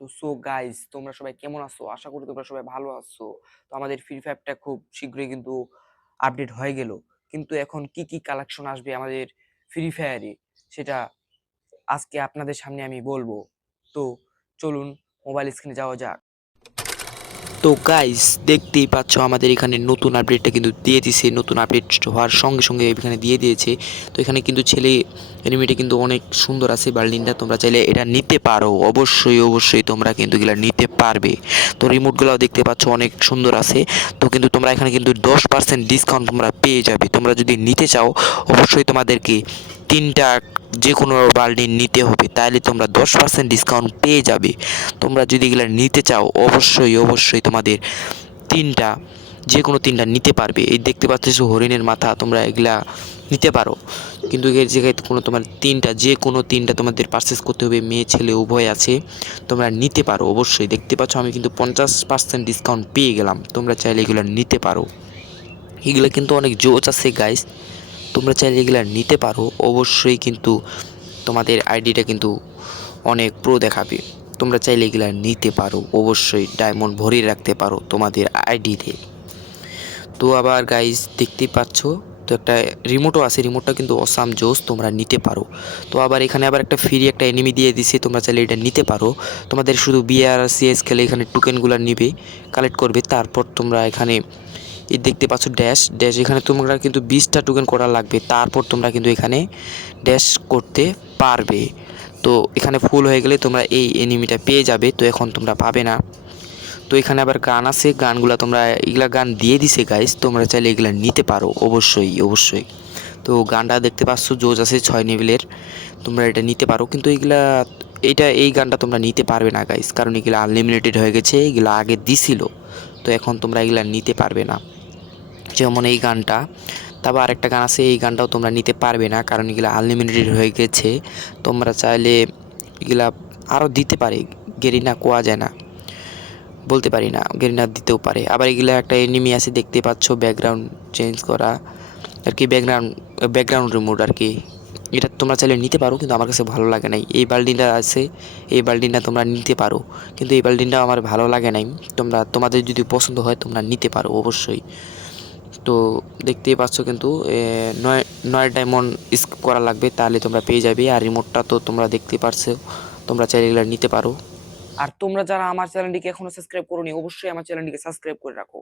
তো so guys, তোমরা সবাই কেমন আছো? আশা করি তোমরা সবাই ভালো আছো। তো আমাদের ফ্রি ফায়ারটা খুব শীঘ্রই কিন্তু আপডেট হয়ে গেল। কিন্তু এখন কি কি কালেকশন আসবে আমাদের ফ্রি ফায়ারে সেটা আজকে আপনাদের সামনে আমি বলবো। তো চলুন মোবাইল স্ক্রিনে যাওয়া যাক। তো গাইস, দেখতেই পাচ্ছ আমাদের এখানে নতুন আপডেটটা কিন্তু দিয়ে দিছে। নতুন আপডেট হওয়ার সঙ্গে সঙ্গে এখানে দিয়ে দিয়েছে। তো এখানে কিন্তু ছেলে এনিমিটা কিন্তু অনেক সুন্দর আছে। বার্লিনটা তোমরা চাইলে এটা নিতে পারো, অবশ্যই তোমরা কিন্তু এগুলা নিতে পারবে। তো রিমোটগুলোও দেখতে পাচ্ছ অনেক সুন্দর আছে। তো কিন্তু তোমরা এখানে কিন্তু 10% ডিসকাউন্ট তোমরা পেয়ে যাবে। তোমরা যদি নিতে চাও অবশ্যই তোমাদেরকে 3টা যে কোনো বার্লিন নিতে হবে, তাহলে তোমরা 10% ডিসকাউন্ট পেয়ে যাবে। তোমরা যদি এগুলো নিতে চাও অবশ্যই তোমাদের 3টা যে কোনো 3টা নিতে পারবে। এই দেখতে পাচ্ছ হরিণের মাথা, তোমরা এগুলা নিতে পারো। কিন্তু এর জায়গায় কোনো তোমার 3টা যে কোনো 3টা তোমাদের পারচেস করতে হবে। মেয়ে ছেলে উভয় আছে, তোমরা নিতে পারো। অবশ্যই দেখতে পাচ্ছ আমি কিন্তু 50% ডিসকাউন্ট পেয়ে গেলাম। তোমরা চাইলে এগুলো নিতে পারো। এগুলো কিন্তু অনেক জোচ আছে গাইস, তোমরা চাইলে এগুলো নিতে পারো। অবশ্যই কিন্তু তোমাদের আইডিটা কিন্তু অনেক প্রো দেখাবে। তোমরা চাইলে এগুলা নিতে পারো, অবশ্যই ডায়মন্ড ভরিয়ে রাখতে পারো তোমাদের আইডিতে। তো আবার গাইস দেখতেই পাচ্ছ, তো একটা রিমোটও আছে। রিমোটটা কিন্তু অসাম জোস, তোমরা নিতে পারো। তো আবার এখানে আবার একটা ফ্রি একটা এনিমি দিয়ে দিছে, তোমরা চাইলে এটা নিতে পারো। তোমাদের শুধু বিআর সিএস খেলে এখানে টোকেনগুলো নিবে, কালেক্ট করবে। তারপর তোমরা এখানে এই দেখতে পাচ্ছ ড্যাশ ড্যাশ, এখানে তোমরা কিন্তু 20টা টোকেন করা লাগবে। তারপর তোমরা কিন্তু এখানে ড্যাশ করতে পারবে। তো এখানে ফুল হয়ে গেলে তোমরা এই এনিমিটা পেয়ে যাবে। তো এখন তোমরা পাবে না। তো এখানে আবার গান আছে, গানগুলা তোমরা এগুলা গান দিয়ে দিছে গাইস, তোমরা চাইলে এগুলা নিতে পারো। অবশ্যই। তো গানটা দেখতে পাচ্ছ জোজ আছে 6 লেভেলের, তোমরা এটা নিতে পারো। কিন্তু এই গানটা তোমরা নিতে পারবে না গাইস, কারণ এগুলা আনলিমিটেড হয়ে গেছে। এগুলা আগে দিছিল, তো এখন তোমরা এগুলা নিতে পারবে না। যেমন এই গানটা, তারপর আরেকটা গান আছে, এই গানটাও তোমরা নিতে পারবে না, কারণ এগুলা আনলিমিটেড হয়ে গেছে। তোমরা চাইলে এগুলা আরও দিতে পারে, গেরিনা কোয়া যায় না, বলতে পারি না, গেরিনা দিতেও পারে। আবার এগুলা একটা এনিমি আছে দেখতে পাচ্ছ, ব্যাকগ্রাউন্ড চেঞ্জ করা আর কি, ব্যাকগ্রাউন্ড রিমোট আর কি। এটা তোমরা চাইলে নিতে পারো, কিন্তু আমার কাছে ভালো লাগে নাই। এই বাল্ডিনটা আছে, এই বাল্ডিনটা তোমরা নিতে পারো, কিন্তু এই বাল্ডিনটা আমার ভালো লাগে নাই। তোমাদের যদি পছন্দ হয় তোমরা নিতে পারো অবশ্যই। তো দেখতেই পাচ্ছ কিন্তু 9 ডায়মন্ড স্কিপ করা লাগবে, তাহলে তোমরা পেয়ে যাবে। আর রিমোটটা তো তোমরা দেখতে পারছো, তোমরা চাইলে এগুলো নিতে পারো। আর তোমরা যারা আমার চ্যানেলটিকে এখনো সাবস্ক্রাইব করোনি, অবশ্যই আমার চ্যানেলটিকে সাবস্ক্রাইব করে রাখো।